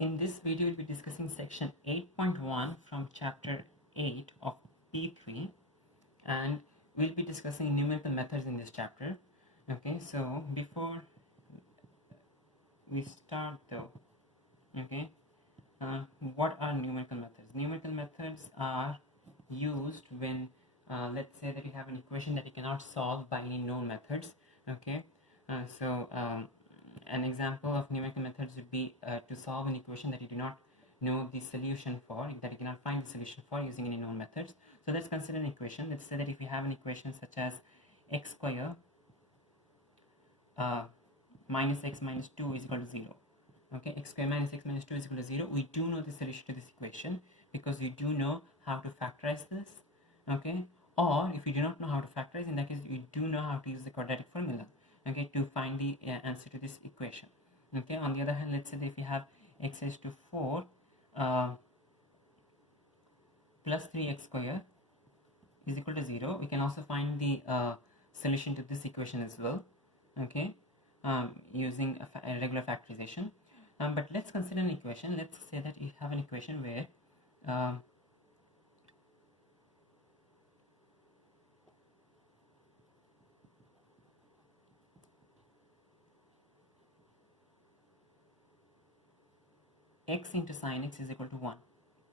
In this video, we'll be discussing section 8.1 from chapter 8 of P3, and we'll be discussing numerical methods in this chapter. Okay, so before we start though, what are numerical methods? Numerical methods are used when let's say that you have an equation that you cannot solve by any known methods. Okay, an example of numerical methods would be to solve an equation that you do not know the solution for, that you cannot find the solution for using any known methods. So let's consider an equation. Let's say that if you have an equation such as x square minus x minus 2 is equal to 0. Okay, x square minus x minus 2 is equal to 0. We do know the solution to this equation because we do know how to factorize this. Okay, or if you do not know how to factorize, in that case you do know how to use the quadratic formula, okay, to find the answer to this equation. Okay, on the other hand, let's say that if you have x raised to 4 plus 3x square is equal to 0, we can also find the solution to this equation as well, okay, using a regular factorization. But let's consider an equation. Let's say that you have an equation where x into sine x is equal to 1.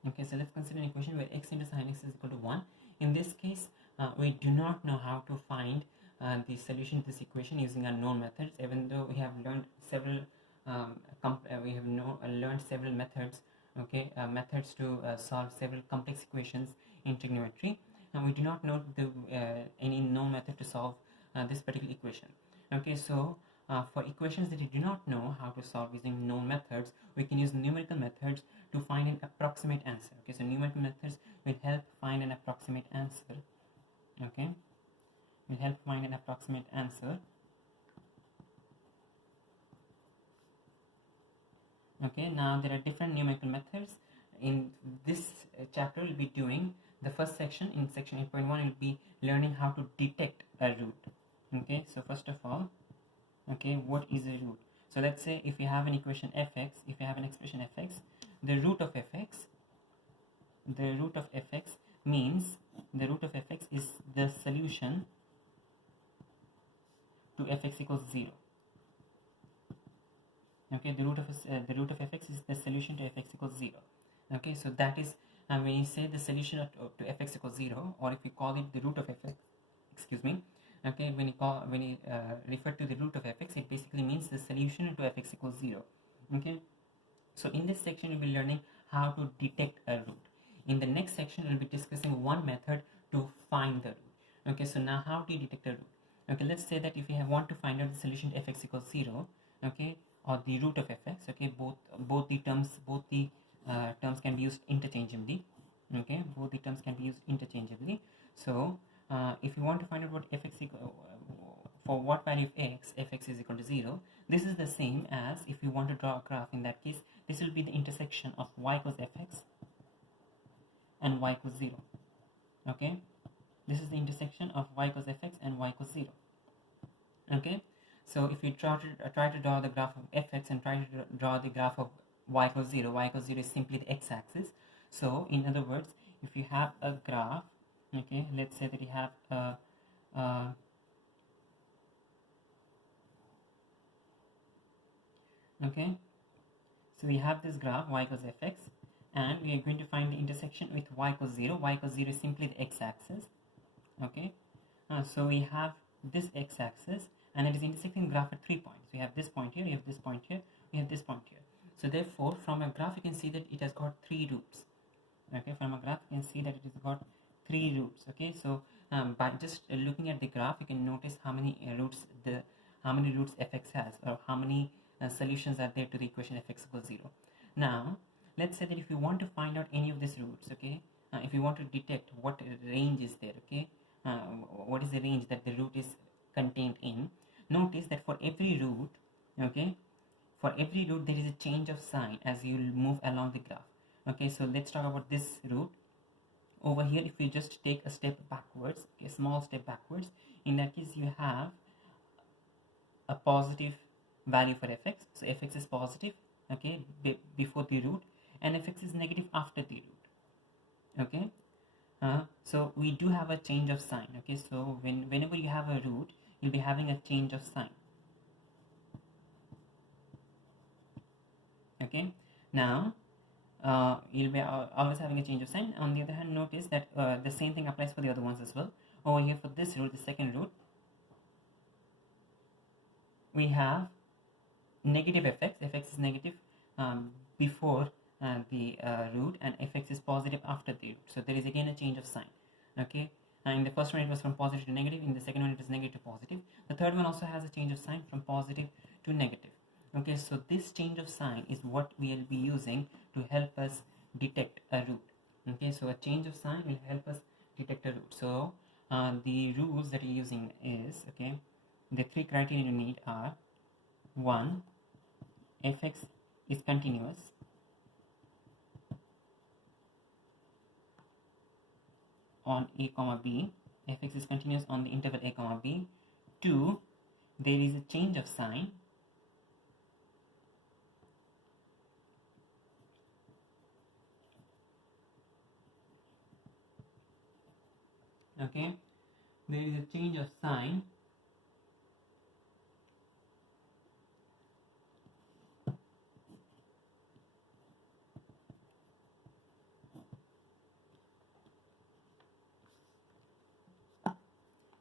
Okay, so let's consider an equation where x into sine x is equal to 1. In this case, we do not know how to find the solution to this equation using unknown methods, even though we have learned several learned several methods, okay, methods to solve several complex equations in trigonometry, and we do not know the any known method to solve this particular equation. Okay, so for equations that you do not know how to solve using known methods, we can use numerical methods to find an approximate answer. Okay, so numerical methods will help find an approximate answer. Okay, will help find an approximate answer. Okay, now there are different numerical methods. In this chapter, we'll be doing the first section. In section 8.1, we'll be learning how to detect a root. Okay, so first of all, okay, what is a root? So let's say if you have an equation fx, if you have an expression fx, the root of fx means the root of fx is the solution to fx equals 0. Okay, the root of fx is the solution to fx equals 0. Okay, so that is when you say the solution to fx equals 0, or if you call it the root of fx, excuse me. Okay, when you refer to the root of fx, it basically means the solution to fx equals 0. Okay, so in this section we'll be learning how to detect a root. In the next section we'll be discussing one method to find the root. Okay, so now how do you detect a root? Okay, let's say that if you want to find out the solution to fx equals 0, okay, or the root of fx, okay, both the terms can be used interchangeably. Okay, both the terms can be used interchangeably. So if you want to find out what fx for what value of x fx is equal to 0, this is the same as if you want to draw a graph. In that case, this will be the intersection of y equals fx and y equals 0. Okay, this is the intersection of y equals fx and y equals 0. Okay, so if you try to draw the graph of fx and try to draw the graph of y equals 0, y equals 0 is simply the x-axis. So in other words, if you have a graph, okay, let's say that you have okay, so we have this graph y equals fx, and we are going to find the intersection with y equals 0. Y equals 0 is simply the x-axis. Okay, so we have this x-axis, and it is intersecting the graph at 3 points. We have this point here, we have this point here, we have this point here. So therefore, from a graph you can see that it has got 3 roots. Okay, from a graph you can see that it has got 3 roots. Okay, so by just looking at the graph, you can notice how many roots fx has, or how many solutions are there to the equation fx equals 0. Now let's say that if you want to find out any of these roots, okay, if you want to detect what range is there, okay, what is the range that the root is contained in, notice that for every root, okay, for every root there is a change of sign as you move along the graph. Okay, so let's talk about this root. Over here, if you just take a step backwards, a small step backwards, in that case you have a positive value for fx. So fx is positive, okay, before the root, and fx is negative after the root. Okay, so we do have a change of sign. Okay, so whenever you have a root, you'll be having a change of sign. Okay, now you'll be always having a change of sign. On the other hand, notice that the same thing applies for the other ones as well. Over here for this root, the second root, we have negative fx is negative before the root, and fx is positive after the root. So there is again a change of sign. Okay, in the first one it was from positive to negative, in the second one it is negative to positive. The third one also has a change of sign from positive to negative. Okay, so this change of sign is what we will be using to help us detect a root. Okay, so a change of sign will help us detect a root. So the rules that you're using is, okay, the three criteria you need are: 1, fx is continuous; on a comma b, fx is continuous on the interval a comma b. 2, there is a change of sign. Okay, there is a change of sign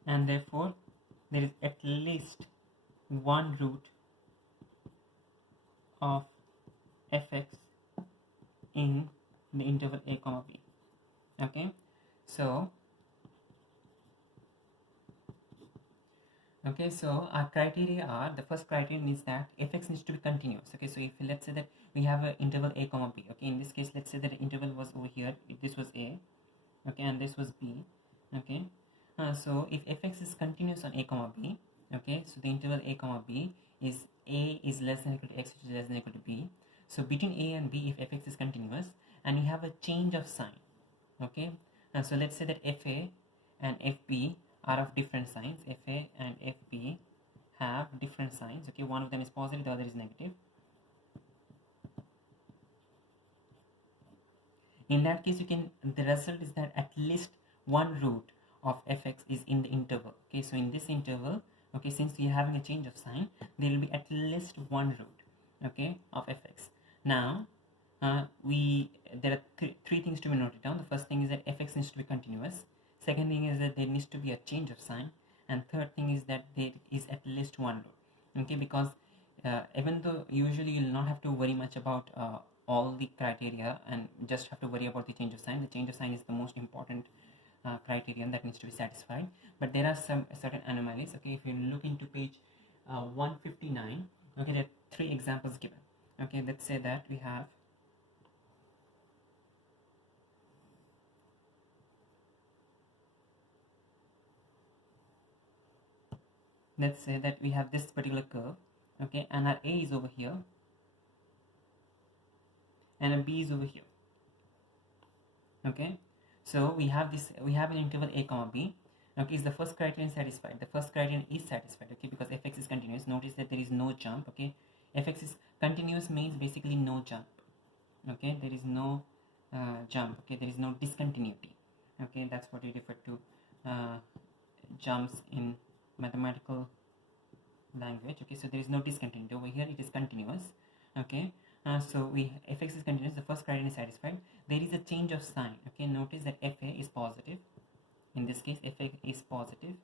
and therefore there is at least one root of fx in the interval a comma b. Okay, so our criteria are: the first criterion is that fx needs to be continuous. Okay, so if let's say that we have an interval a comma b, okay, in this case let's say that the interval was over here, this was a, okay, and this was b. Okay, so if fx is continuous on a comma b, okay, so the interval a comma b is a is less than or equal to x, which is less than or equal to b. So between a and b, if fx is continuous and you have a change of sign, okay, so let's say that fa and fb are of different signs. fa and fb have different signs. Okay, one of them is positive, the other is negative. In that case, the result is that at least one root of fx is in the interval. Okay, so in this interval, okay, since we are having a change of sign, there will be at least one root, okay, of fx. Now there are three things to be noted down. The first thing is that fx needs to be continuous. Second thing is that there needs to be a change of sign, and third thing is that there is at least one root. Okay, because even though usually you'll not have to worry much about all the criteria and just have to worry about the change of sign. The change of sign is the most important criterion that needs to be satisfied, but there are some certain anomalies. Okay, if you look into page 159, okay, there are three examples given. Okay, let's say that we have this particular curve, okay, and our a is over here and a b is over here. Okay, so we have an interval a comma b. Okay, is the first criterion satisfied? The first criterion is satisfied, okay, because fx is continuous. Notice that there is no jump. Okay, fx is continuous means basically no jump. Okay, there is no jump. Okay, there is no discontinuity. Okay, that's what we refer to jumps in mathematical language. Okay, so there is no discontinuity. Over here it is continuous. Okay, so fx is continuous. The first criterion is satisfied. There is a change of sign. Okay, notice that fa is positive. In this case, fa is positive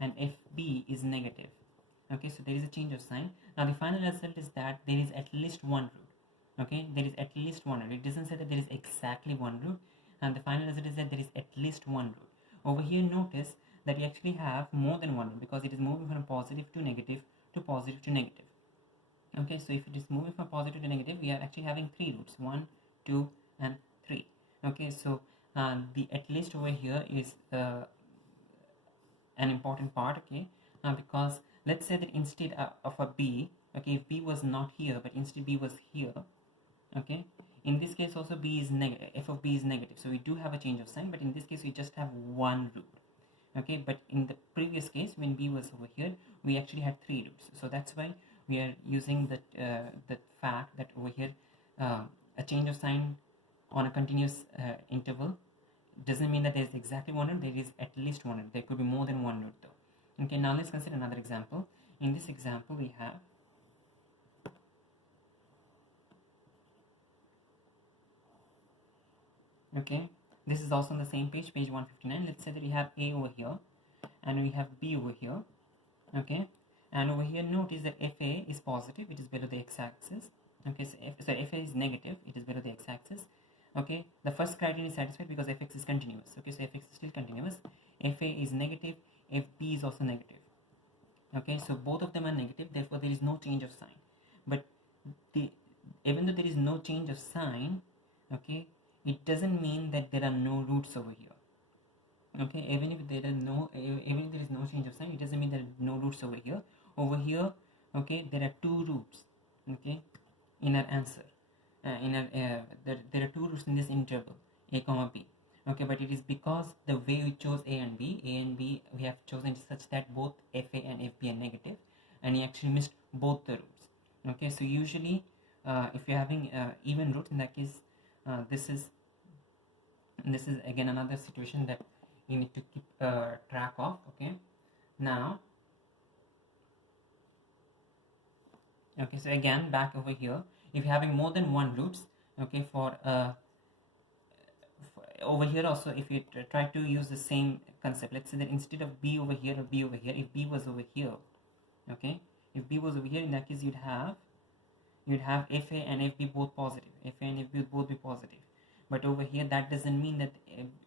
and fb is negative. Okay, so there is a change of sign. Now the final result is that there is at least one root. Okay, there is at least one root. It doesn't say that there is exactly one root, and the final result is that there is at least one root. Over here, notice that we actually have more than one root because it is moving from positive to negative to positive to negative. Okay, so if it is moving from positive to negative, we are actually having three roots: 1, 2, and 3. Okay, so the at least over here is an important part. Okay, because let's say that instead of a b, okay, if b was not here but instead b was here, okay, in this case also b is negative, f of b is negative, so we do have a change of sign, but in this case we just have one root. Okay, but in the previous case when b was over here, we actually had three roots. So that's why we are using the fact that over over here a change of sign on a continuous interval doesn't mean that there is exactly one root. There is at least one root. There could be more than one root though. Okay, now let's consider another example. In this example we have okay, this is also on the same page 159. Let's say that we have A over here and we have B over here. Okay, and over here notice that FA is positive, it is below the x-axis. Okay, so FA is negative, it is below the x-axis. Okay, the first criterion is satisfied because fx is continuous. Okay, so fx is still continuous. Fa is negative, fb is also negative. Okay, so both of them are negative, therefore there is no change of sign. But even though there is no change of sign, okay, it doesn't mean that there are no roots over here. Okay, even if there is no change of sign, it doesn't mean there are no roots over here. Over here, okay, there are two roots. Okay, in our answer, there are two roots in this interval a comma b. Okay, but it is because the way we chose a and b we have chosen such that both fa and fb are negative, and he actually missed both the roots. Okay, so usually if you're having even roots, in that case this is again another situation that you need to keep track of. Okay, now okay, so again back over here, if you're having more than one roots, okay, for over here also, if you try to use the same concept, let's say that instead of b over here or b over here, if b was over here, okay, if b was over here, in that case you'd have fa and fb both positive, fa and fb both be positive. But over here that doesn't mean that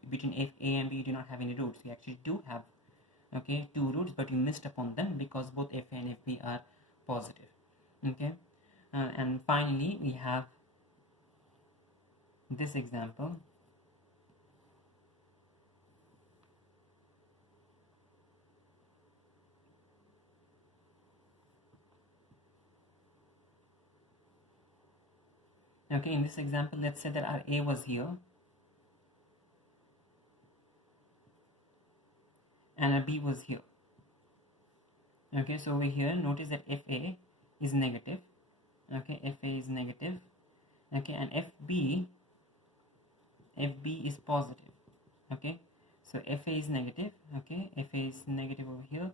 between a and b you do not have any roots. You actually do have, okay, two roots, but you missed upon them because both fa and fb are positive. Okay, and finally we have this example. Okay, in this example, let's say that our a was here and our b was here. Okay, so over here notice that fa is negative. Okay, fa is negative. Okay, and fb is positive. Okay, so fa is negative. Okay, fa is negative over here,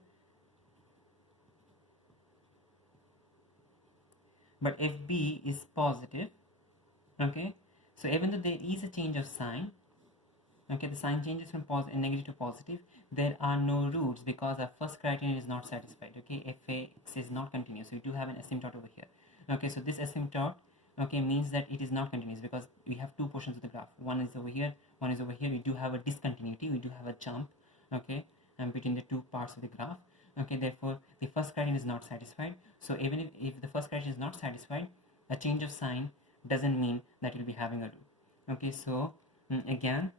but fb is positive. Okay, so even though there is a change of sign, okay, the sign changes from negative to positive, there are no roots because our first criterion is not satisfied. Okay, fx is not continuous, so we do have an asymptote over here. Okay, so this asymptote, okay, means that it is not continuous because we have two portions of the graph. One is over here, one is over here. We do have a discontinuity, we do have a jump, okay, between the two parts of the graph. Okay, therefore the first criterion is not satisfied. So even if the first criterion is not satisfied, a change of sign doesn't mean that you'll be having a root. Okay, so again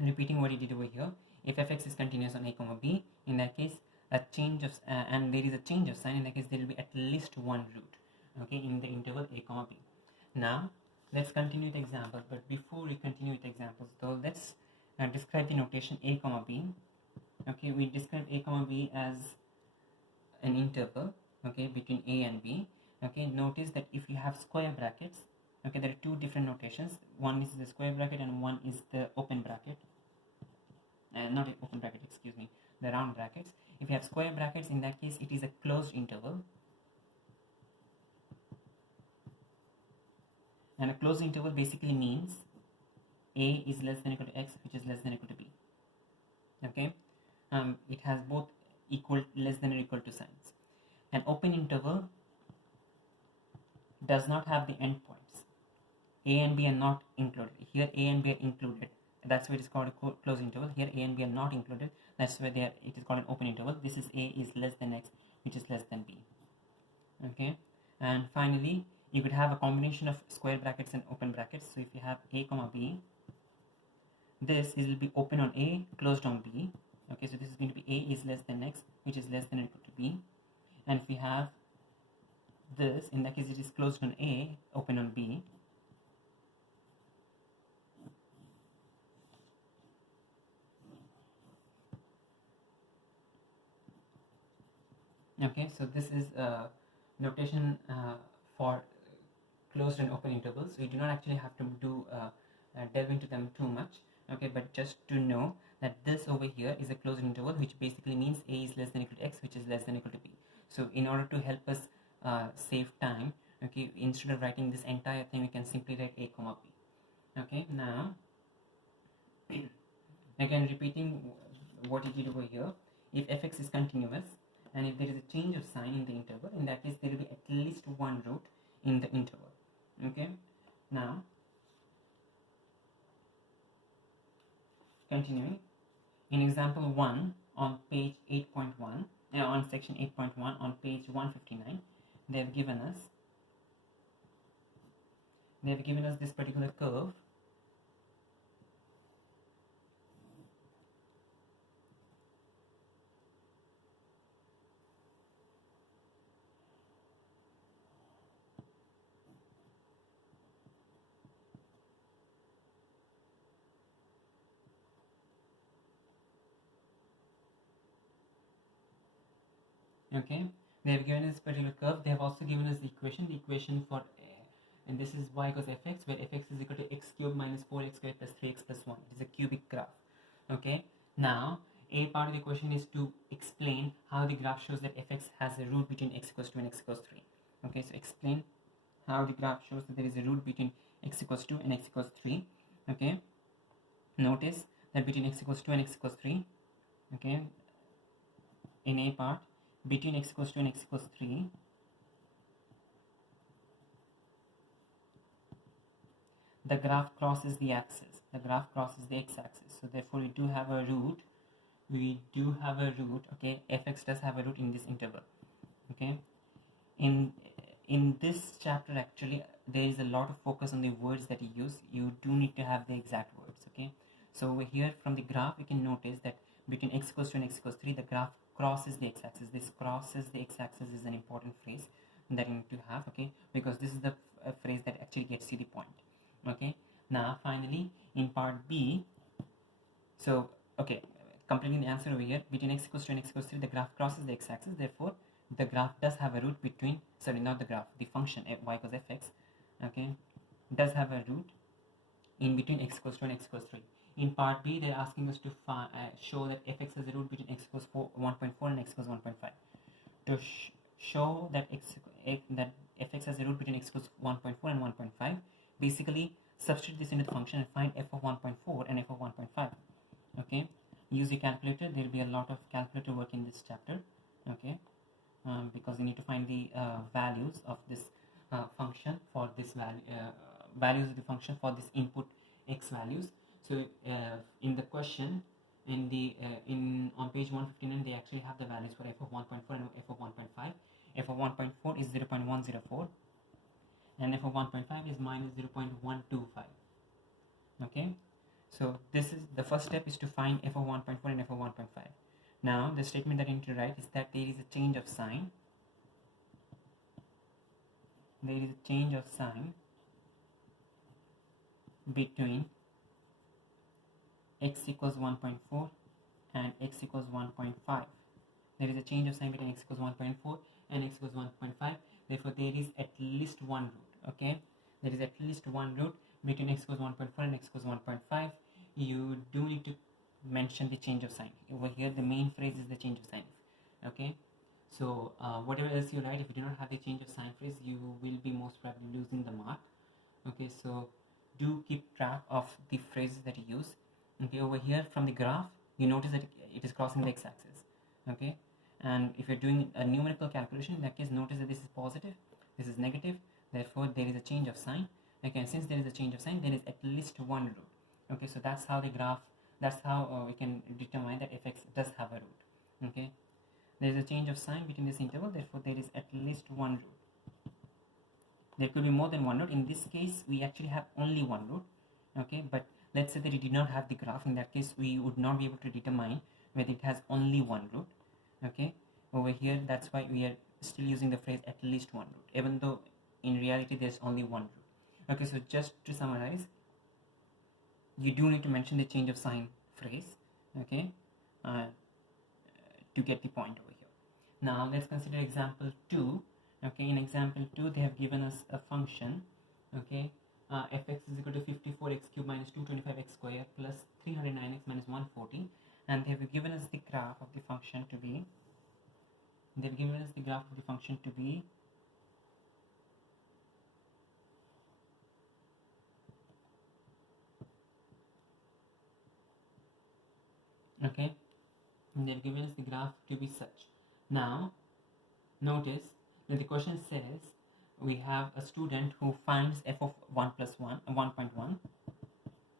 repeating what you did over here, if fx is continuous on a comma b, in that case a change of and there is a change of sign, in that case there will be at least one root, okay, in the interval a comma b. Now let's continue the example, but before we continue with examples though, let's describe the notation a comma b. Okay, we describe a comma b as an interval, okay, between a and b. Okay, notice that if you have square brackets, okay, there are two different notations. One is the square bracket and one is the open bracket. Not an open bracket, excuse me, the round brackets. If you have square brackets, in that case it is a closed interval, and a closed interval basically means a is less than or equal to x, which is less than or equal to b. Okay, it has both equal, less than or equal to signs. An open interval does not have the endpoints. A and b are not included. Here a and b are included, that's why it is called a closed interval. Here a and b are not included, that's why it is called an open interval. This is a is less than x, which is less than b. Okay, and finally you could have a combination of square brackets and open brackets. So if you have a comma b, this will be open on a, closed on b. Okay, so this is going to be a is less than x, which is less than or equal to b. And if we have this, in that case it is closed on a, open on b. Okay, so this is a notation for closed and open intervals, so you do not actually have to do delve into them too much. Okay, but just to know that this over here is a closed interval, which basically means a is less than equal to x, which is less than equal to b. So in order to help us save time, okay, instead of writing this entire thing, we can simply write a comma b. Okay, now again repeating what you did over here, if fx is continuous and if there is a change of sign in the interval, in that case there will be at least one root in the interval. Okay, now continuing, in example 1 on page 8.1, on section 8.1 on page 159, they have given us this particular curve. Okay, they have given us a particular curve. They have also given us the equation for and this is y equals fx, where fx is equal to x cubed minus 4x squared plus 3x plus 1. It is a cubic graph. Okay, now a part of the question is to explain how the graph shows that fx has a root between x equals 2 and x equals 3. Okay, so explain how the graph shows that there is a root between x equals 2 and x equals 3. Okay, notice that between x equals 2 and x equals 3, okay, in a part, between x equals 2 and x equals 3, the graph crosses the axis. The graph crosses the x-axis. So therefore, we do have a root. Okay, fx does have a root in this interval. Okay, in this chapter, actually, there is a lot of focus on the words that you use. You do need to have the exact words. Okay, so over here from the graph, you can notice that between x equals 2 and x equals 3, the graph crosses the x-axis. This crosses the x-axis is an important phrase that you need to have, okay, because this is the phrase that actually gets you the point. Okay, now finally in part B, so okay, completing the answer over here, between x equals 2 and x equals 3, the graph crosses the x-axis. Therefore, the graph does have a root between, sorry, not the graph, the function y equals fx, okay, does have a root in between x equals 2 and x equals 3. In part B, they're asking us to show that fx has a root between x equals 1.4 and x equals 1.5. To show that that fx has a root between x equals 1.4 and 1.5, basically substitute this into the function and find f of 1.4 and f of 1.5. Okay, use your calculator. There will be a lot of calculator work in this chapter. Okay, because you need to find the values of this function for this values of the function for this input x values. So in the question, on page 159, they actually have the values for f of 1.4 and f of 1.5. f of 1.4 is 0.104 and f of 1.5 is minus 0.125. Okay, so this is the first step, is to find f of 1.4 and f of 1.5. Now the statement that you need to write is that there is a change of sign. There is a change of sign between x equals 1.4 and x equals 1.5. There is a change of sign between x equals 1.4 and x equals 1.5. Therefore, there is at least one root. Okay, there is at least one root between x equals 1.4 and x equals 1.5. You do need to mention the change of sign. Over here, the main phrase is the change of sign. Okay, so whatever else you write, if you do not have the change of sign phrase, you will be most probably losing the mark. Okay, so do keep track of the phrases that you use. Okay, over here from the graph, you notice that it is crossing the x-axis. Okay, and if you're doing a numerical calculation, in that case, notice that this is positive, this is negative. Therefore, there is a change of sign. Okay, since there is a change of sign, there is at least one root. Okay, so that's how the graph, that's how we can determine that fx does have a root. Okay, there is a change of sign between this interval. Therefore, there is at least one root. There could be more than one root. In this case, we actually have only one root. Okay, but let's say that it did not have the graph. In that case, we would not be able to determine whether it has only one root. Okay, over here, that's why we are still using the phrase at least one root, even though in reality there's only one root. Okay, so just to summarize, you do need to mention the change of sign phrase, okay, to get the point over here. Now let's consider example 2. Okay, in example 2, they have given us a function Okay, fx is equal to 54x cubed minus 225x square plus 309x minus 140, and they have given us the graph of the function to be, okay, they've given us the graph to be such. Now notice that the question says we have a student who finds f of 1 plus 1 1.1,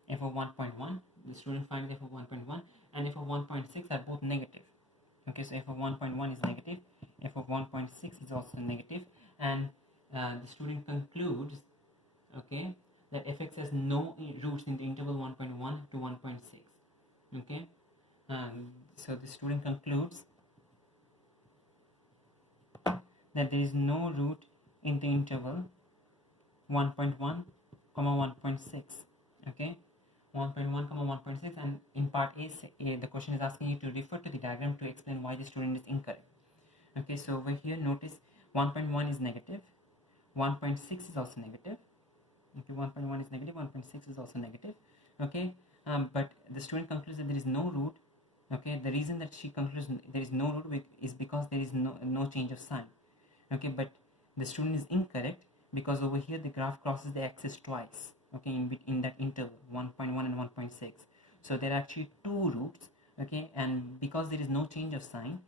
f of 1.1, the student finds f of 1.1 and f of 1.6 are both negative. Okay, so f of 1.1 is negative, f of 1.6 is also negative, and the student concludes, okay, that fx has no roots in the interval 1.1 to 1.6. Okay, so the student concludes that there is no root in the interval 1.1 comma 1.6. Okay, 1.1 comma 1.6, and in part A, the question is asking you to refer to the diagram to explain why the student is incorrect. Okay, so over here notice 1.1 is negative, 1.6 is also negative. Okay, 1.1 is negative, 1.6 is also negative. Okay, but the student concludes that there is no root. Okay, the reason that she concludes there is no root is because there is no change of sign. Okay, but the student is incorrect because over here the graph crosses the axis twice. Okay, in that interval 1.1 and 1.6, so there are actually two roots. Okay, and because there is no change of sign,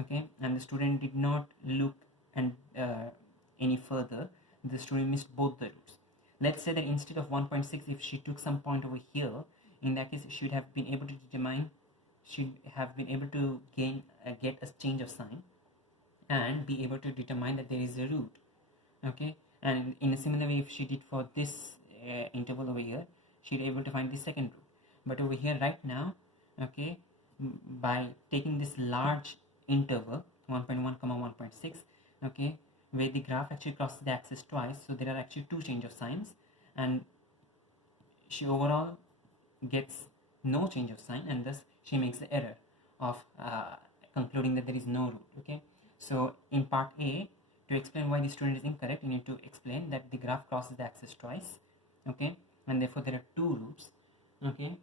okay, and the student did not look and any further, the student missed both the roots. Let's say that instead of 1.6, if she took some point over here, in that case she would have been able to determine, should have been able to get a change of sign and be able to determine that there is a root. Okay, and in a similar way, if she did for this interval over here, she'd able to find the second root. But over here right now, okay, by taking this large interval 1.1 comma 1.6, okay, where the graph actually crosses the axis twice, so there are actually two change of signs, and she overall gets no change of sign, and thus she makes the error of concluding that there is no root. Okay, so in part A, to explain why the student is incorrect, you need to explain that the graph crosses the axis twice. Okay, and therefore there are two roots. Okay,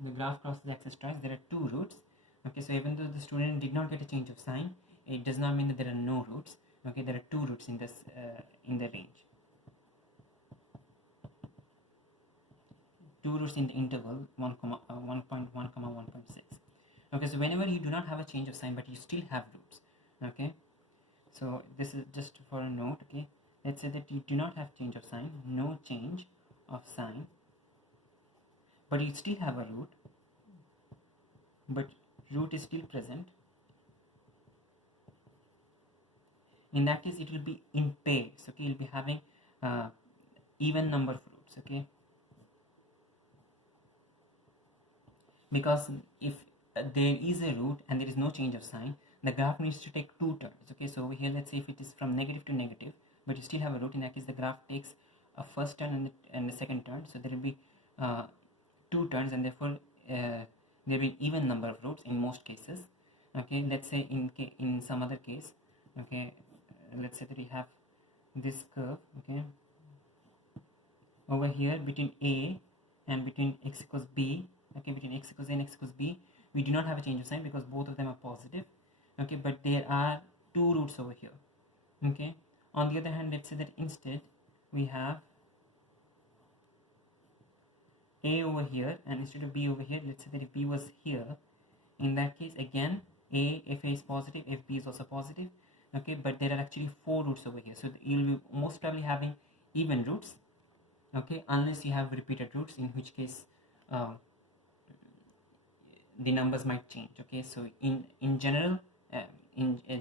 the graph crosses the axis twice, there are two roots. Okay, so even though the student did not get a change of sign, it does not mean that there are no roots. Okay, there are two roots in this in the range. Two roots in the interval 1.1 comma 1.6. Okay, so whenever you do not have a change of sign but you still have roots, okay, so this is just for a note. Okay, let's say that you do not have change of sign, no change of sign, but you still have a root, but root is still present. In that case it will be in pairs. Okay, you'll be having even number of roots. Okay, because if there is a root and there is no change of sign, the graph needs to take two turns. Okay, so over here let's say if it is from negative to negative but you still have a root, in that case the graph takes a first turn and the second turn, so there will be two turns, and therefore there will be even number of roots in most cases. Okay, let's say in some other case, okay, let's say that we have this curve. Okay, over here between A and between x equals B, okay, between x equals A and x equals B, we do not have a change of sign because both of them are positive. Okay, but there are two roots over here. Okay, on the other hand, let's say that instead we have A over here and instead of B over here, let's say that if B was here, in that case again A, if A is positive, if B is also positive. Okay, but there are actually four roots over here, so you'll be most probably having even roots. Okay, unless you have repeated roots, in which case the numbers might change. Okay, so in general,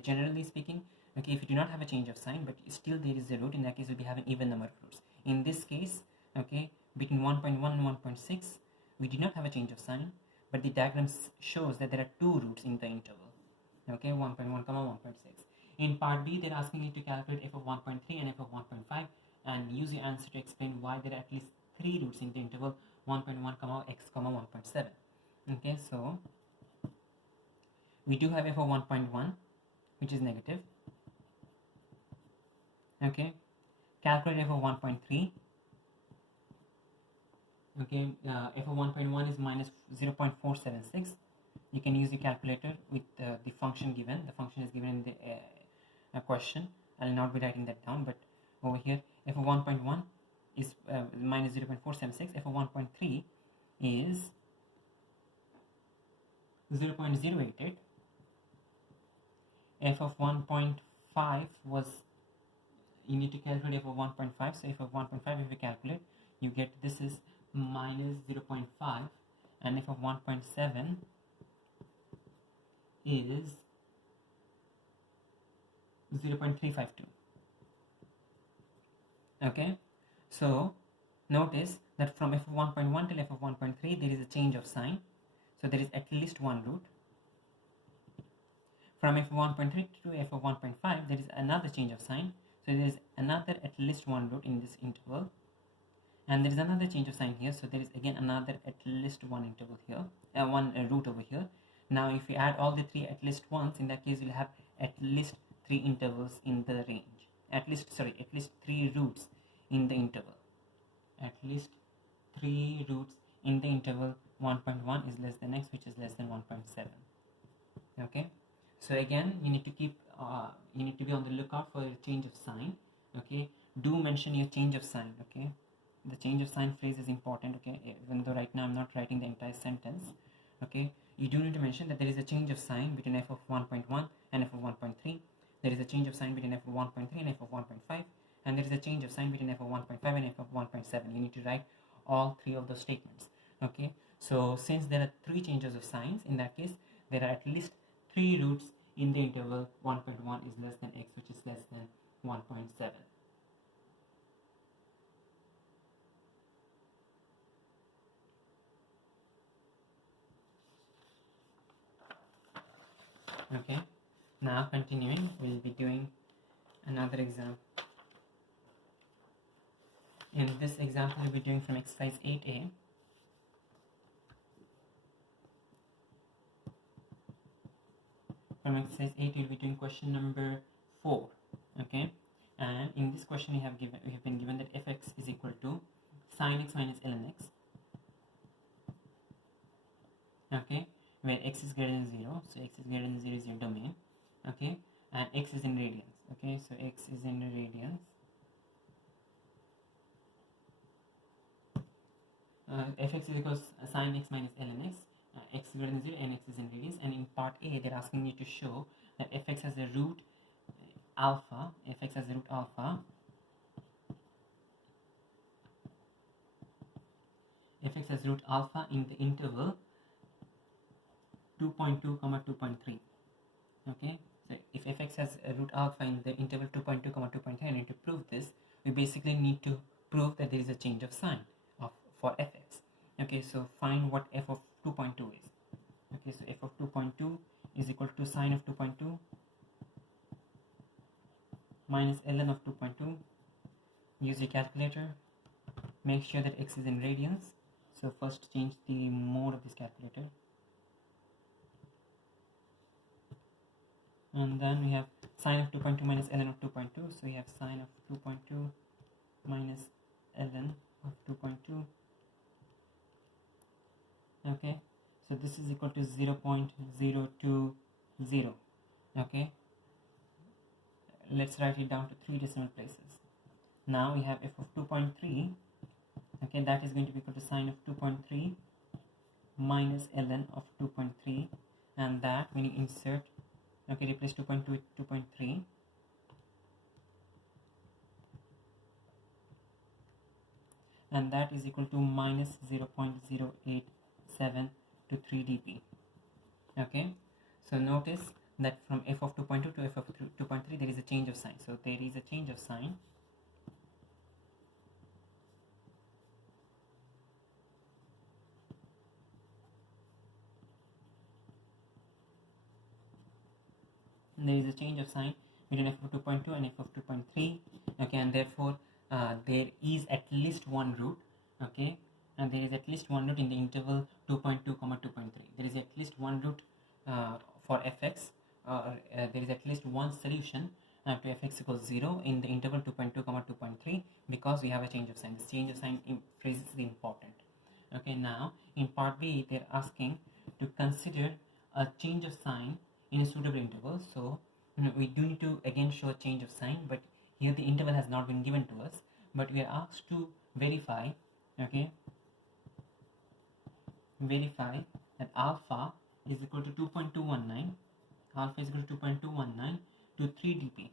generally speaking, okay, if you do not have a change of sign but still there is a root, in that case you'll be having even number of roots. In this case, okay, between 1.1 and 1.6 we did not have a change of sign, but the diagram shows that there are two roots in the interval. Okay, 1.1 comma 1.6. In part B, they're asking you to calculate f of 1.3 and f of 1.5 and use your answer to explain why there are at least three roots in the interval 1.1 comma x comma 1.7. Okay, so we do have f of 1.1 which is negative. Okay, calculate f of 1.3. Okay, f of 1.1 is minus 0.476. You can use the calculator with the function given. The function is given in the question. I'll not be writing that down, but over here f of 1.1 is minus 0.476. f of 1.3 is 0.088. f of 1.5 was, you need to calculate f of 1.5. So f of 1.5, if you calculate, you get this is minus 0.5, and f of 1.7 is 0.352. Okay, so notice that from f of 1.1 till f of 1.3 there is a change of sign, so there is at least one root. From f of 1.3 to f of 1.5 there is another change of sign, so there is another at least one root in this interval, and there is another change of sign here, so there is again another at least one interval here, one root over here. Now if you add all the three at least ones, in that case you'll have at least three intervals in the range, at least three roots in the interval, at least three roots in the interval 1.1 is less than x, which is less than 1.7. okay, so again you need to keep you need to be on the lookout for a change of sign. Okay, do mention your change of sign. Okay, the change of sign phrase is important. Okay, even though right now I'm not writing the entire sentence. Okay, you do need to mention that there is a change of sign between f of 1.1 and f of 1.3. There is a change of sign between f of 1.3 and f of 1.5, and there is a change of sign between f of 1.5 and f of 1.7. You need to write all three of those statements. Okay, so since there are three changes of signs, in that case there are at least three roots in the interval 1.1 is less than x, which is less than 1.7. Okay, now continuing, we'll be doing another example. In this example, we'll be doing from exercise 8a. From exercise 8, we'll be doing question number 4. Okay, and in this question we have been given that fx is equal to sin x minus ln x. Okay, where x is greater than 0, so x is greater than 0 is your domain. Okay, and x is in radians. Okay, so x is in radians. Fx is equals sin x minus ln x. X is greater than 0 and x is in radians. And in part A, they're asking you to show that fx has a root alpha. Fx has a root alpha. Fx has root alpha in the interval 2.2 comma 2.3. Okay, so if fx has a root alpha in the interval 2.2 comma 2.3, and to prove this, we basically need to prove that there is a change of sign for fx. Okay, so find what f of 2.2 is. Okay, so f of 2.2 is equal to sine of 2.2 minus ln of 2.2. Use your calculator. Make sure that x is in radians. So first change the mode of this calculator. And then we have sine of 2.2 minus ln of 2.2. So we have sine of 2.2 minus ln of 2.2. Okay, so this is equal to 0.020. Okay, let's write it down to 3 decimal places. Now we have f of 2.3. Okay, that is going to be equal to sine of 2.3 minus ln of 2.3, and that when you insert, okay, replace 2.2 with 2.3, and that is equal to minus 0.087 to 3 dp. Okay, so notice that from f of 2.2 to f of 2.3 there is a change of sign. So there is a change of sign. There is a change of sign between f of 2.2 and f of 2.3. Okay, and therefore there is at least one root. Okay, and there is at least one root in the interval 2.2 comma 2.3. There is at least one root for fx, there is at least one solution to fx equals 0 in the interval 2.2 comma 2.3, because we have a change of sign. This change of sign phrase is important. Okay, now in part B they're asking to consider a change of sign in a suitable interval. So we do need to again show a change of sign, but here the interval has not been given to us, but we are asked to verify, okay, verify that alpha is equal to 2.219, alpha is equal to 2.219 to 3 dp.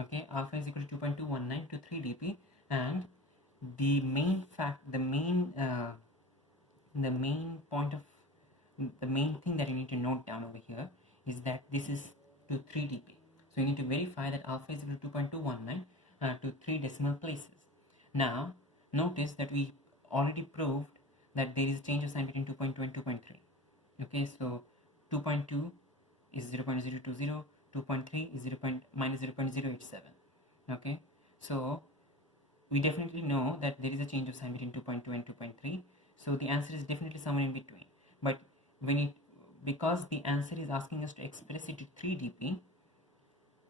Okay, alpha is equal to 2.219 to 3 dp, and the main thing that you need to note down over here is that this is to 3 dp. So you need to verify that alpha is equal to 2.219 to 3 decimal places. Now notice that we already proved that there is a change of sign between 2.2 and 2.3. Okay, so 2.2 is 0.020, 2.3 is minus 0.087. Okay, so we definitely know that there is a change of sign between 2.2 and 2.3, so the answer is definitely somewhere in between. But because the answer is asking us to express it to 3 dp,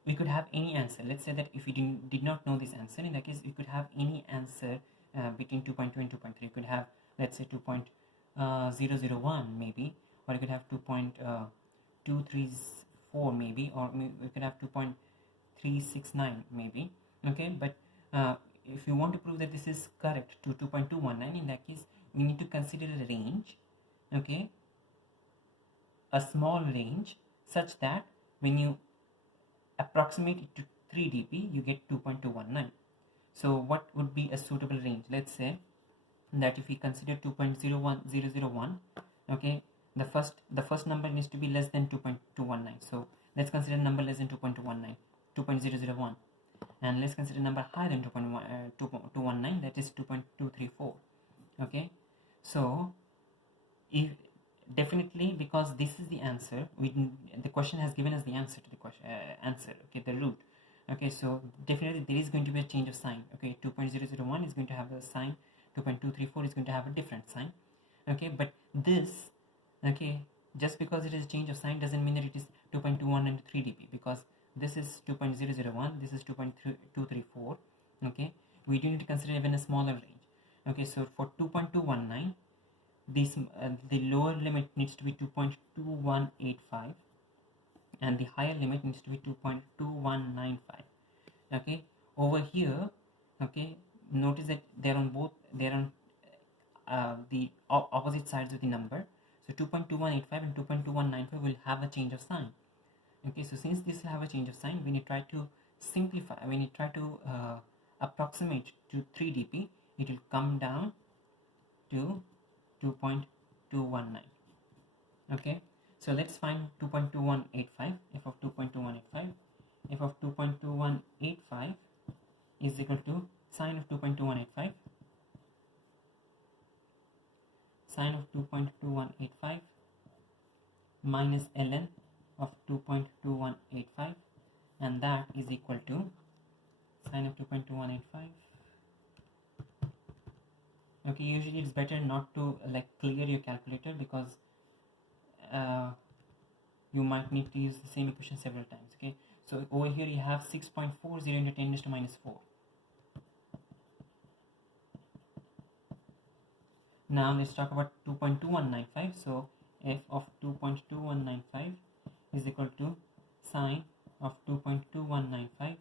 we could have any answer. Let's say that if we did not know this answer, in that case we could have any answer between 2.2 and 2.3. You could have, let's say, 2.001 maybe, or you could have 2.234 maybe, or we could have 2.369 maybe. Okay, but if you want to prove that this is correct to 2.219, in that case we need to consider a range, okay, a small range, such that when you approximate it to 3 dp you get 2.219. so what would be a suitable range? Let's say that if we consider 2.001, okay, the first number needs to be less than 2.219. so let's consider number less than 2.219, 2.001, and let's consider number higher than 2.219, that is 2.234. okay, so if definitely, because this is the answer, the question has given us the answer to the question, okay, the root. Okay, so definitely there is going to be a change of sign. Okay, 2.001 is going to have a sign, 2.234 is going to have a different sign. Okay, but this, okay, just because it is a change of sign doesn't mean that it is 2.21 and 3 dp, because this is 2.001, this is 2.234. okay, we do need to consider even a smaller range. Okay, so for 2.219, this the lower limit needs to be 2.2185 and the higher limit needs to be 2.2195. okay, over here, okay, notice that they're on the opposite sides of the number. So 2.2185 and 2.2195 will have a change of sign. Okay, so since this will have a change of sign, when you try to simplify, when you try to approximate to 3 dp, it will come down to 2.219. okay, so let's find 2.2185. f of 2.2185, f of 2.2185 is equal to sine of 2.2185, sine of 2.2185 minus ln of 2.2185, and that is equal to sine of 2.2185. okay, usually it's better not to clear your calculator, because you might need to use the same equation several times. Okay, so over here you have 6.40 into 10 raised to minus 4. Now let's talk about 2.2195. so f of 2.2195 is equal to sine of 2.2195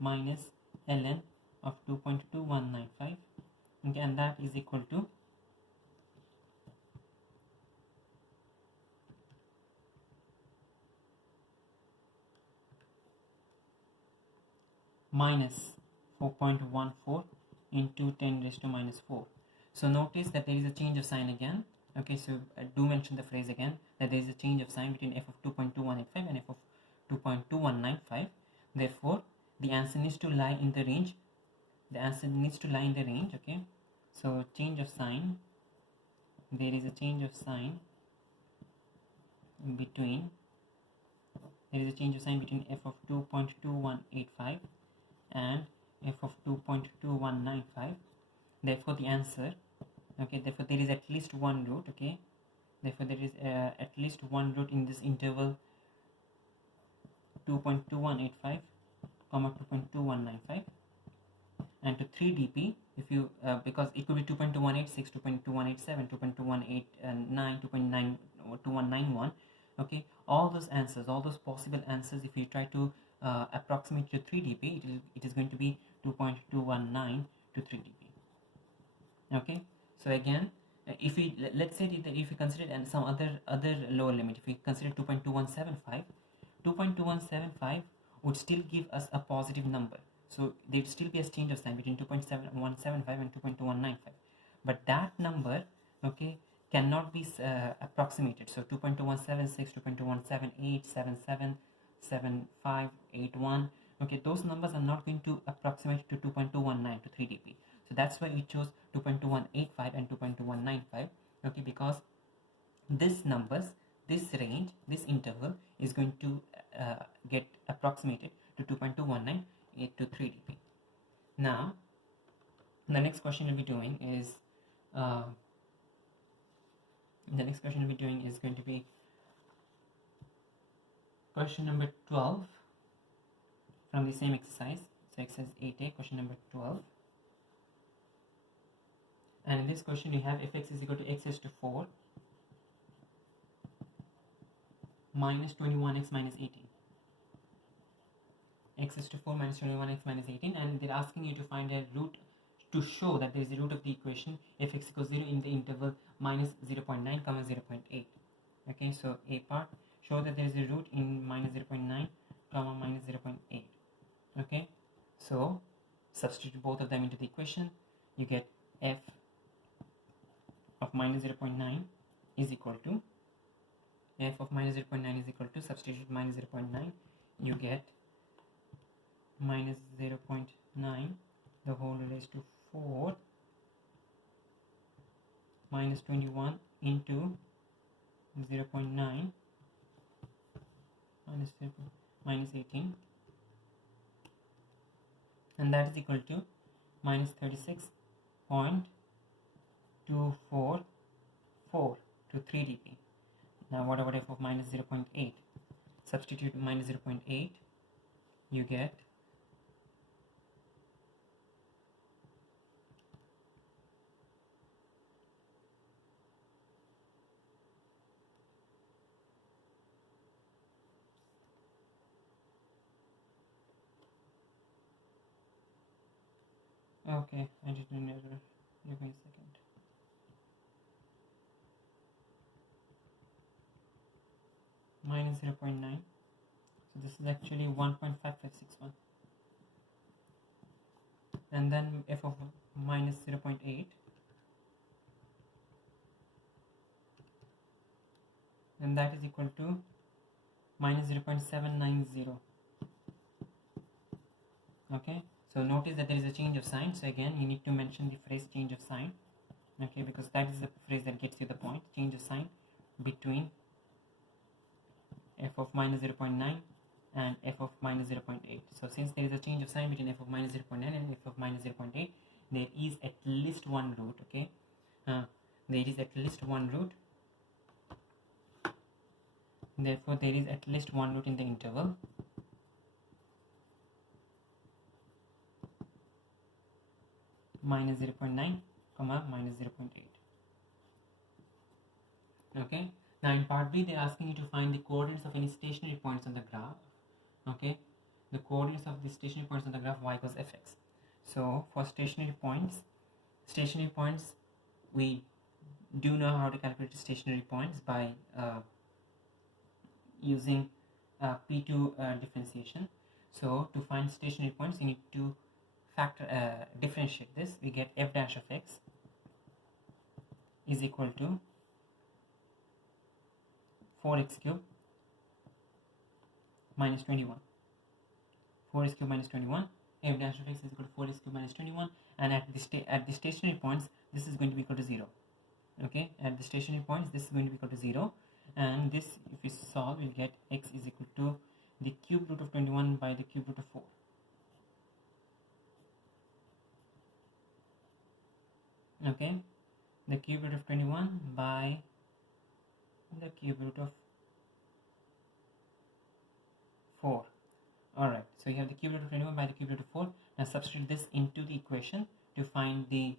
minus ln of 2.2195. okay, and that is equal to minus 4.14 into 10 raised to minus 4. So notice that there is a change of sign again. Okay, so do mention the phrase again, that there is a change of sign between f of 2.2185 and f of 2.2195. Therefore the answer needs to lie in the range. Okay, so change of sign, there is a change of sign between f of 2.2185 and f of 2.2195. therefore the answer, okay, therefore there is at least one root. Okay, therefore there is at least one root in this interval 2.2185 comma 2.2195, and to 3dp, if you because it could be 2.2186, 2.2187, 2.2189, 2.2191. Okay, all those answers, all those possible answers, if you try to approximate to 3dp, it is going to be 2.219 to 3dp. Okay, so again, if we let's say that if we consider and some other lower limit, if we consider 2.2175, 2.2175 would still give us a positive number. So there would still be a change of sign between 2.175 and 2.2195, but that number, okay, cannot be approximated. So 2.2176, 2.2178, 77, 75, 81, okay, those numbers are not going to approximate to 2.219 to 3dp. So that's why we chose 2.2185 and 2.2195, okay, because this numbers, this range, this interval is going to get approximated to 2.219 to 3dp. Now the next question we'll be doing is going to be question number 12 from the same exercise. So exercise 8a, question number 12. And in this question you have fx is equal to x raised to 4 minus 21x minus 18. X is to 4 minus 21x minus 18, and they're asking you to find a root to show that there is a root of the equation fx equals 0 in the interval minus 0.9 comma 0.8. Okay, so a part, show that there is a root in minus 0.9 comma minus 0.8. Okay, so substitute both of them into the equation. You get f of minus 0.9 is equal to f of minus 0.9 is equal to, substitute minus 0.9, you get minus 0.9 the whole raised to 4 minus 21 into 0.9 minus 18, and that is equal to minus 36.244 to 3dp. Now what about f of minus 0.8? Substitute minus 0.8, you get okay, I did an error. Give me a second. Minus 0.9. So this is actually 1.5561. And then f of minus 0.8. And that is equal to minus 0.790. Okay, so notice that there is a change of sign. So again, you need to mention the phrase change of sign. Okay, because that is the phrase that gets you the point. Change of sign between f of minus 0.9 and f of minus 0.8. So since there is a change of sign between f of minus 0.9 and f of minus 0.8, there is at least one root. Okay, there is at least one root. Therefore, there is at least one root in the interval. Minus 0.9 comma minus 0.8. Okay, now in part B they're asking you to find the coordinates of any stationary points on the graph. Okay, the coordinates of the stationary points on the graph y equals fx. So for stationary points we do know how to calculate stationary points by using P2 differentiation. So to find stationary points you need to differentiate this. We get f dash of x is equal to 4x cube minus 21. 4x cube minus 21. F dash of x is equal to 4x cube minus 21, and at the stationary points this is going to be equal to 0. Okay, at the stationary points this is going to be equal to 0, and this, if we solve, we'll get x is equal to the cube root of 21 by the cube root of 4. Okay, the cube root of 21 by the cube root of 4. Alright, so you have the cube root of 21 by the cube root of 4. Now substitute this into the equation to find the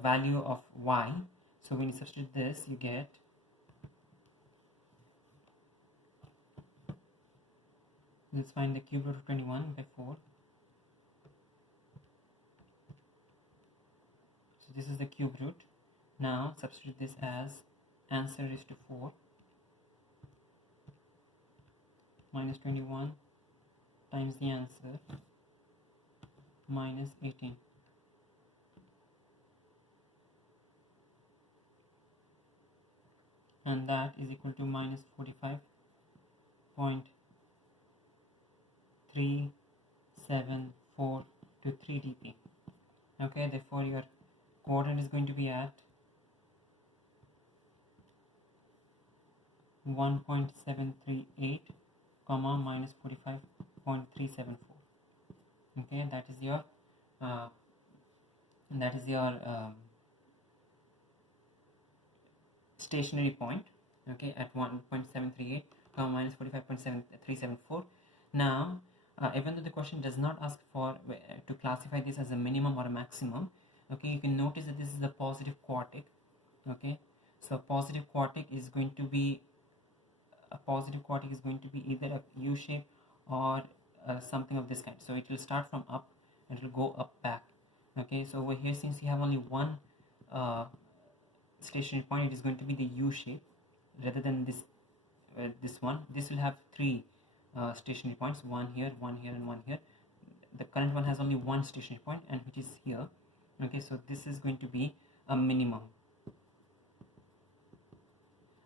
value of y. So when you substitute this, you get let's find the cube root of 21 by 4. So this is the cube root. Now substitute this as answer raised to 4 minus 21 times the answer minus 18. And that is equal to minus 45.374 to 3 dp. Okay, therefore your coordinate is going to be at 1.738 comma minus 45.374. okay, that is your stationary point, okay, at 1.738 comma minus 45.374. Now even though the question does not ask for to classify this as a minimum or a maximum, okay, you can notice that this is the positive quartic. Okay, so positive quartic is going to be either a U shape or something of this kind. So it will start from up and it will go up back. Okay, so over here, since you have only one stationary point, it is going to be the U shape rather than this one. This will have three stationary points, one here, and one here. The current one has only one stationary point, and which is here. Okay, so this is going to be a minimum.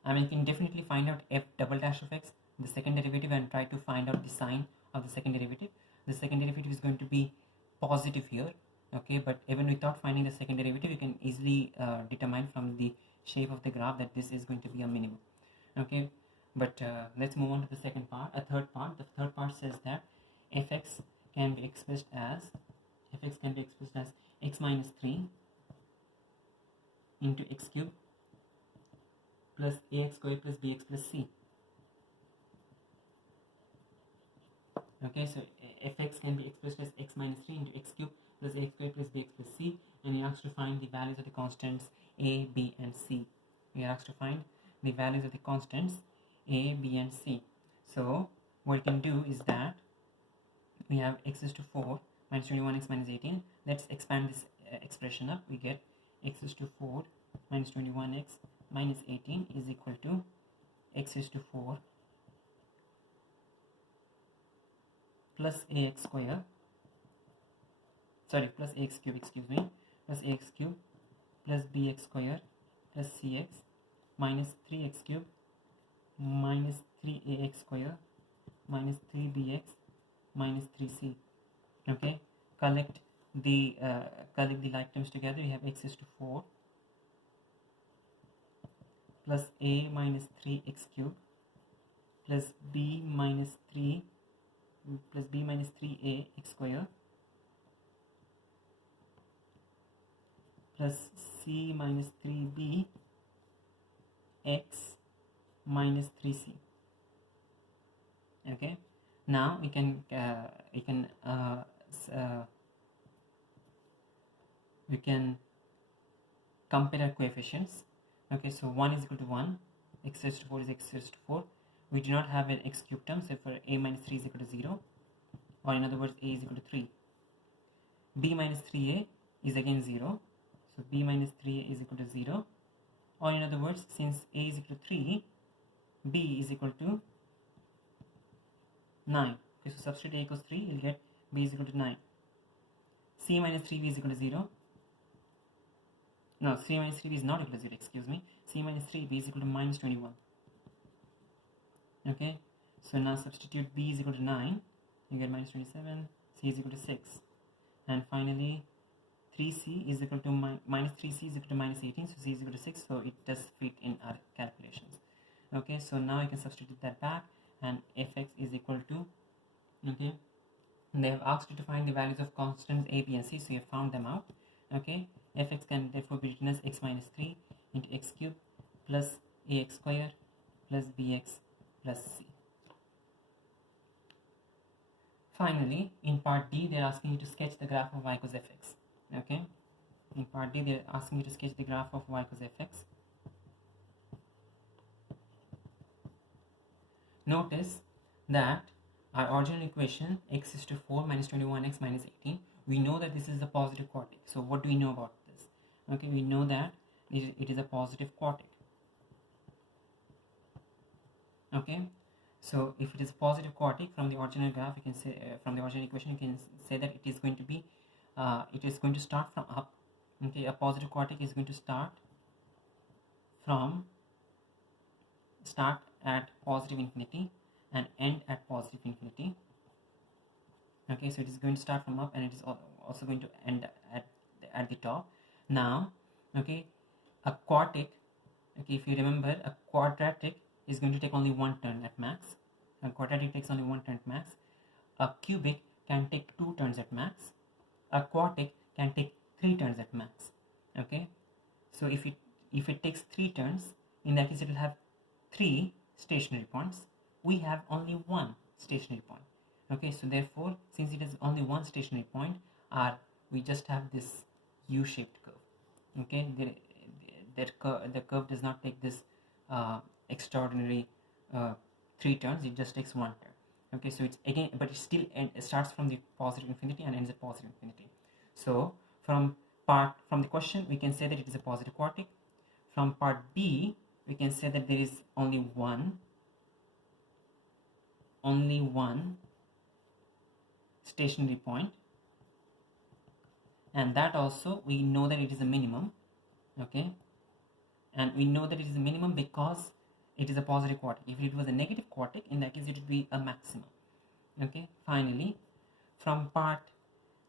I mean, you can definitely find out f double dash of x, the second derivative, and try to find out the sign of the second derivative. The second derivative is going to be positive here. Okay, but even without finding the second derivative, you can easily determine from the shape of the graph that this is going to be a minimum. Okay, but let's move on to the second part. The third part says that fx can be expressed as x minus 3 into x cube plus ax squared plus bx plus c. Okay, so fx can be expressed as x minus 3 into x cube plus ax squared plus bx plus c, and you are asked to find the values of the constants a, b, and c. We are asked to find the values of the constants a, b, and c. So what we can do is that we have x is to 4 minus 21x minus 18. Let's expand this expression up. We get x is to 4 minus 21x minus 18 is equal to x is to 4 plus ax square, plus ax cube, plus ax cube plus bx square plus cx minus 3x cube minus 3ax square minus 3bx minus 3c. Okay, collect the like terms together. We have x is to 4 plus a minus 3x cube plus b minus 3a x square plus c minus 3b x minus 3c. Okay, now we can compare our coefficients. Okay, so 1 is equal to 1, x raised to 4 is x raised to 4. We do not have an x cube term, so for a minus 3 is equal to 0, or in other words, a is equal to 3. b minus 3a is again 0, so b minus 3a is equal to 0, or in other words, since a is equal to 3, b is equal to 9. Okay, so substitute a equals 3, you'll get b is equal to 9. c minus 3b is equal to 0. No, c minus 3b is not equal to 0, excuse me. C minus 3b is equal to minus 21. Okay, so now substitute b is equal to 9, you get minus 27, c is equal to 6. And finally, 3c is equal to minus 3c is equal to minus 18, so c is equal to 6, so it does fit in our calculations. Okay, so now you can substitute that back, and fx is equal to, okay, they have asked you to find the values of constants a, b, and c, so you have found them out. Okay, fx can therefore be written as x minus 3 into x cube plus ax square plus bx plus c. Finally, in part D, they're asking you to sketch the graph of y equals fx. Okay, in part D, they're asking you to sketch the graph of y equals fx. Notice that our original equation x is to 4 minus 21x minus 18. We know that this is a positive quartic. So what do we know about this? Okay, we know that it is a positive quartic. Okay, so if it is positive quartic, from the original graph you can say from the original equation you can say that it is going to be it is going to start from up. Okay, a positive quartic is going to start at positive infinity and end at positive infinity. Okay, so it is going to start from up and it is also going to end at the top. Now, okay, a quartic, okay, if you remember, a quadratic is going to take only one turn at max. A quadratic takes only one turn at max. A cubic can take 2 turns at max. A quartic can take 3 turns at max. Okay, so if it takes 3 turns, in that case it will have 3 stationary points. We have only 1 stationary point. Okay, so therefore, since it is only 1 stationary point, we just have this U-shaped curve. Okay, the curve does not take this extraordinary 3 turns. It just takes 1 turn. Okay, so it's again, but it starts from the positive infinity and ends at positive infinity. So from the question, we can say that it is a positive quartic. From part B, we can say that there is only one stationary point, and that also we know that it is a minimum. Okay, and we know that it is a minimum because it is a positive quartic. If it was a negative quartic, in that case it would be a maximum. Okay, finally, from part,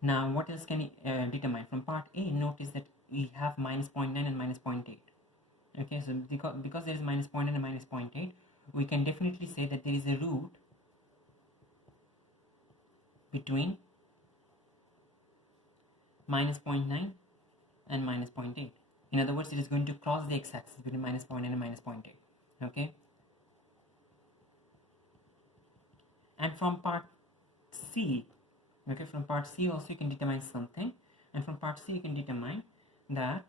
now what else can we determine? From part A, notice that we have minus 0.9 and minus 0.8. Okay, so because there is minus 0.9 and minus 0.8, we can definitely say that there is a root between minus 0.9 and minus 0.8. In other words, it is going to cross the x-axis between minus 0.9 and minus 0.8. Okay, and from part C, okay, from part C also you can determine something, and from part C you can determine that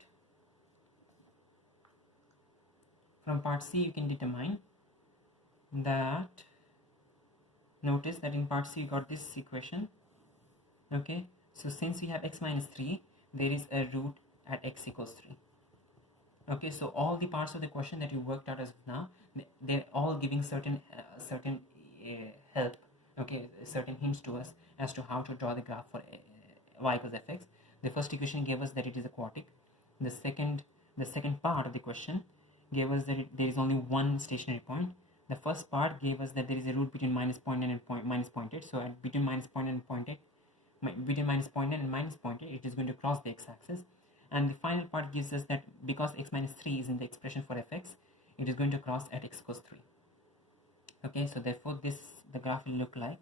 notice that in part C you got this equation. Okay, so since we have x minus 3, there is a root at x equals 3. Okay, so all the parts of the question that you worked out as of now, they're all giving certain help, okay, certain hints to us as to how to draw the graph for y equals fx. The first equation gave us that it is a quartic. The second part of the question gave us that there is only one stationary point. The first part gave us that there is a root between minus 0.9 and minus 0.8. So between minus 0.9 and 0.8, between minus 0.9 and minus 0.8, it is going to cross the x-axis. And the final part gives us that because x minus 3 is in the expression for fx, it is going to cross at x equals 3. Okay, so therefore the graph will look like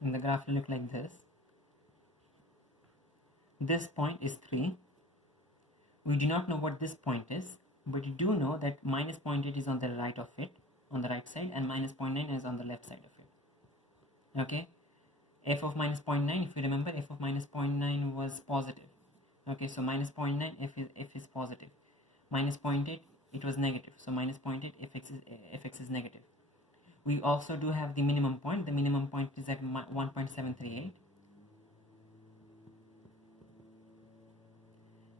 and the graph will look like this. This point is 3. We do not know what this point is, but you do know that minus 0.8 is on the right of it, on the right side, and minus 0.9 is on the left side of it. Okay, f of minus 0.9, if you remember, f of minus 0.9 was positive. Okay, so minus 0.9 f is positive. Minus 0.8 it was negative, so minus 0.8 fx is negative. We also do have the minimum point. The minimum point is at 1.738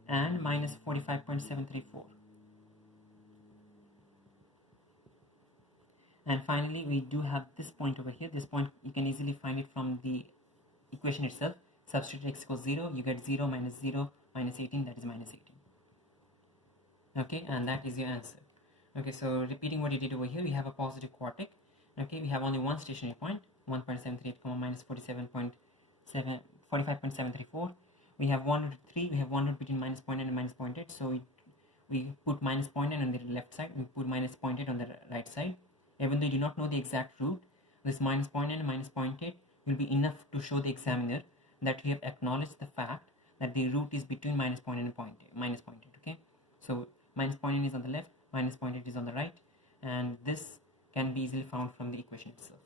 and minus 45.734. And finally, we do have this point over here. This point, you can easily find it from the equation itself. Substitute x equals 0, you get 0 minus 18, that is minus 18. Okay, and that is your answer. Okay, so repeating what you did over here, we have a positive quartic. Okay, we have only one stationary point, 1.738, minus 45.734. we have 1 root 3, we have 1 root between minus 0.9 and minus 0.8, so we put minus 0.9 on the left side, we put minus 0.8 on the right side. Even though you do not know the exact root, this minus 0.9 and minus 0.8 will be enough to show the examiner that you have acknowledged the fact that the root is between minus 0.9 and minus 0.8. Okay, so minus 0.9 is on the left, minus 0.8 is on the right, and this can be easily found from the equation itself.